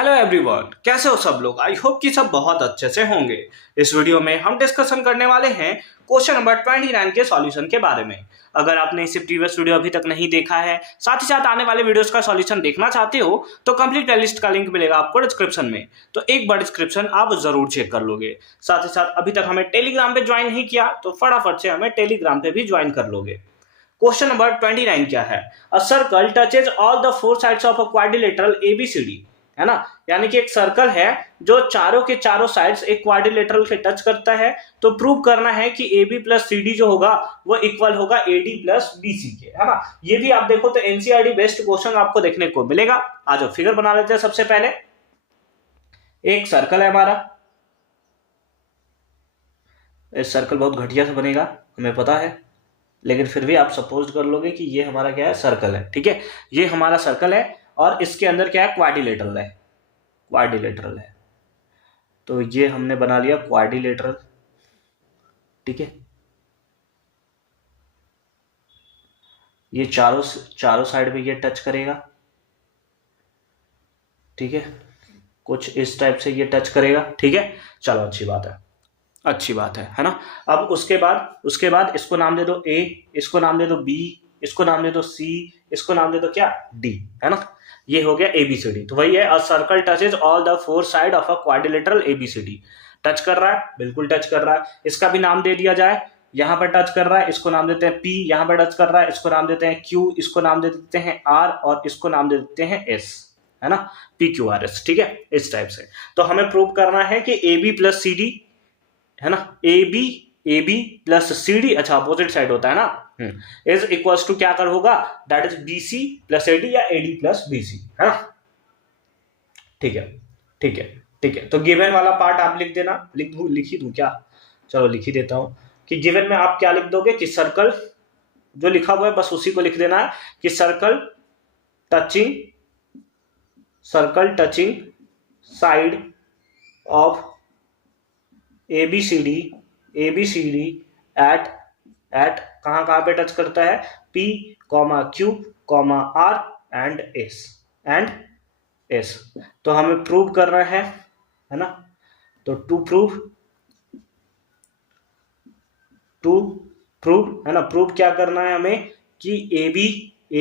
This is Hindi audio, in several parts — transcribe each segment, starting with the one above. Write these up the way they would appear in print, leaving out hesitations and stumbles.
हेलो एवरीवन, कैसे हो सब लोग। आई होप कि सब बहुत अच्छे से होंगे। इस वीडियो में हम डिस्कशन करने वाले हैं क्वेश्चन नंबर 29 के सॉल्यूशन के बारे में। अगर आपने इसे प्रीवियस वीडियो अभी तक नहीं देखा है, साथ ही साथ आने वाले वीडियोस का सॉल्यूशन देखना चाहते हो, तो कंप्लीट प्लेलिस्ट का लिंक मिलेगा आपको डिस्क्रिप्शन में। तो एक बार डिस्क्रिप्शन आप जरूर चेक कर लोगे। साथ ही साथ अभी तक हमें टेलीग्राम पे ज्वाइन नहीं किया तो फटाफट से हमें टेलीग्राम पे भी ज्वाइन कर लोगे। क्वेश्चन नंबर 29 क्या है? A circle touches all the four sides of a quadrilateral ABCD, है ना। यानी कि एक सर्कल है जो चारों के चारों साइड्स एक क्वाड्रिलेटरल के टच करता है। तो प्रूव करना है कि A B plus C D जो होगा वो इक्वल होगा A D plus B C के, है ना। ये भी आप देखो तो एनसीईआरटी बेस्ड क्वेश्चन आपको देखने को मिलेगा। आ जाओ फिगर बना लेते हैं। सबसे पहले एक सर्कल है हमारा। इस सर्कल बहुत घटिया से बनेगा हमें पता है, लेकिन फिर भी आप सपोज कर लोगे कि ये हमारा क्या है, सर्कल है। ठीक है, ये हमारा सर्कल है और इसके अंदर क्या है, क्वाड्रिलेटरल है। क्वाड्रिलेटरल है तो ये हमने बना लिया क्वाड्रिलेटरल। ठीक है, ये चारों साइड में ये टच करेगा। ठीक है, कुछ इस टाइप से ये टच करेगा। ठीक है, चलो अच्छी बात है, अच्छी बात है ना। अब उसके बाद इसको नाम दे दो ए, इसको नाम दे दो बी, इसको नाम दे दो सी, इसको नाम दे दो क्या, डी, है ना। ये हो गया एबीसीडी। तो वही है, a circle touches all the four side of a quadrilateral ABCD. Touch कर रहा है, बिल्कुल टच कर रहा है। इसका भी नाम दे दिया जाए, यहां पर टच कर रहा है, इसको नाम देते हैं पी, यहां पर टच कर रहा है, इसको नाम देते हैं क्यू, इसको नाम दे देते हैं आर, और इसको नाम दे देते हैं एस, है ना, पी क्यू आर एस। ठीक है, इस टाइप से। तो हमें प्रूव करना है कि A B plus C D, है ना, A B plus C D, अच्छा अपोजिट साइड होता है ना, इज इक्वल्स टू क्या कर होगा, that is B C plus A D या A D plus B C, है ना। ठीक है, ठीक है, ठीक है। तो गिवन वाला पार्ट आप लिख देना। लिख ही दूं क्या, चलो लिख ही देता हूं कि गिवन में आप क्या लिख दोगे कि सर्कल, जो लिखा हुआ है बस उसी को लिख देना है कि circle touching side of ABCD at कहां पे टच करता है, P, Q, R and S। तो हमें प्रूव करना है ना। तो टू प्रूव है ना, प्रूव क्या करना है हमें कि A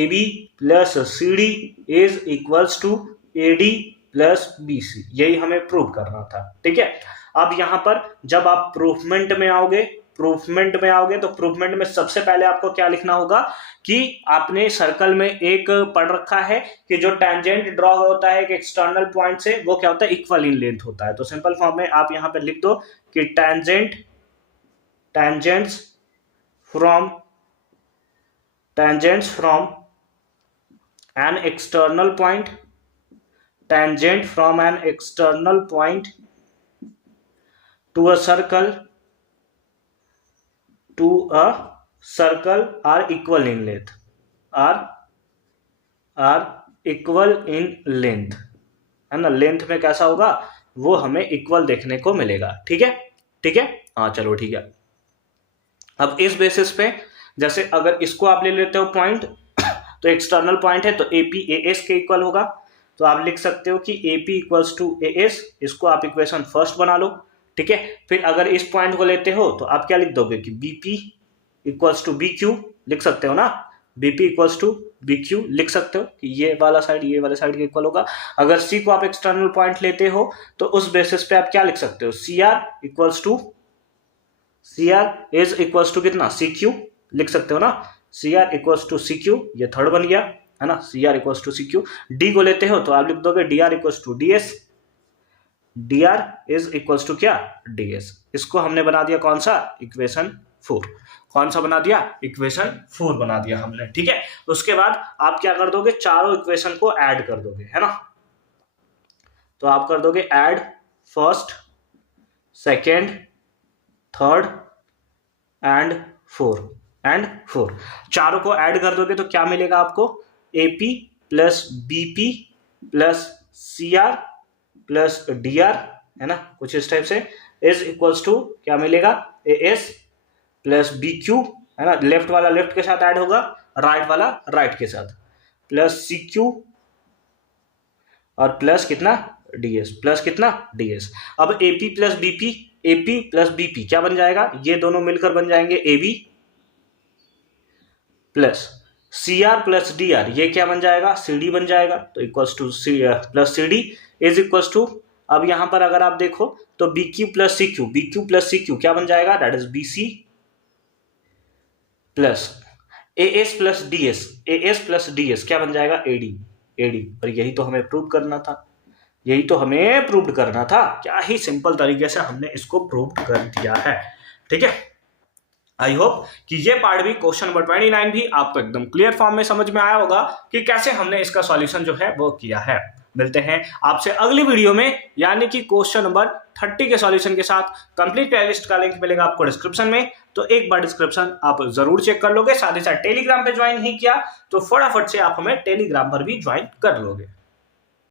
B plus C D is equals to A D plus B C, यही हमें प्रूव करना था। ठीक है, अब यहां पर जब आप प्रूफमेंट में आओगे तो प्रूफमेंट में सबसे पहले आपको क्या लिखना होगा कि आपने सर्कल में एक पढ़ रखा है कि जो टेंजेंट ड्रॉ होता है एक एक्सटर्नल पॉइंट से, वो क्या होता है, इक्वल इन लेंथ होता है। तो सिंपल फॉर्म में आप यहां पर लिख दो कि tangents from an external point, tangent from an external point to a circle are equal in length, are equal in length, है ना। लेंथ में कैसा होगा, वो हमें इक्वल देखने को मिलेगा। ठीक है, ठीक है, हाँ चलो ठीक है। अब इस बेसिस पे जैसे अगर इसको आप ले लेते हो पॉइंट, तो एक्सटर्नल पॉइंट है तो एपी ए एस के इक्वल होगा। तो आप लिख सकते हो कि AP equals to A S, इसको आप इक्वेशन फर्स्ट बना लो। ठीक है, फिर अगर इस पॉइंट को लेते हो तो आप क्या लिख दोगे कि BP equals to B Q, लिख सकते हो ना, BP equals to B Q लिख सकते हो कि ये वाला साइड के इक्वल होगा। अगर सी को आप एक्सटर्नल पॉइंट लेते हो तो उस बेसिस पे आप क्या लिख सकते हो, C R is equals to कितना, सी क्यू लिख सकते हो ना, C R equals to C Q, ये थर्ड बन गया, है ना, C R equals to C Q. D को लेते हो तो आप लिख दोगे D R equals to D S, D R is equals to क्या, डी एस। इसको हमने बना दिया कौन सा, इक्वेशन 4। कौन सा बना दिया, इक्वेशन 4 बना दिया हमने। ठीक है, उसके बाद आप क्या कर दोगे, चारों इक्वेशन को ऐड कर दोगे, है ना। तो आप कर दोगे add first, second, third and four, चारों को ऐड कर दोगे तो क्या मिलेगा आपको, AP plus BP plus C R plus D R, है ना, कुछ इस टाइप से, इज इक्वल्स टू क्या मिलेगा, A S plus B Q, है ना, लेफ्ट वाला लेफ्ट के साथ ऐड होगा, राइट वाला राइट के साथ, प्लस सी क्यू और प्लस कितना, ds प्लस कितना ds। अब AP plus BP, AP plus BP क्या बन जाएगा, ये दोनों मिलकर बन जाएंगे AB plus CR plus DR, ये क्या बन जाएगा CD बन जाएगा। तो equals to plus CD is equals to, अब यहां पर अगर आप देखो तो BQ plus CQ, BQ plus CQ क्या बन जाएगा, that is BC plus AS plus DS, AS plus DS क्या बन जाएगा AD, AD। और यही तो हमें प्रूव करना था, यही तो हमें प्रूव करना था। क्या ही सिंपल तरीके से हमने इसको प्रूव कर दिया है। ठीक है, आई होप कि ये पार्ट भी क्वेश्चन नंबर 29 भी आपको एकदम क्लियर फॉर्म में समझ में आया होगा कि कैसे हमने इसका सॉल्यूशन जो है वो किया है। मिलते हैं आपसे अगली वीडियो में, यानी कि क्वेश्चन नंबर 30 के सॉल्यूशन के साथ। कंप्लीट प्लेलिस्ट का लिंक मिलेगा आपको डिस्क्रिप्शन में, तो एक बार डिस्क्रिप्शन आप जरूर चेक कर लोगे। साथ ही साथ टेलीग्राम पे ज्वाइन नहीं किया तो फटाफट से आप हमें टेलीग्राम पर भी ज्वाइन कर लोगे।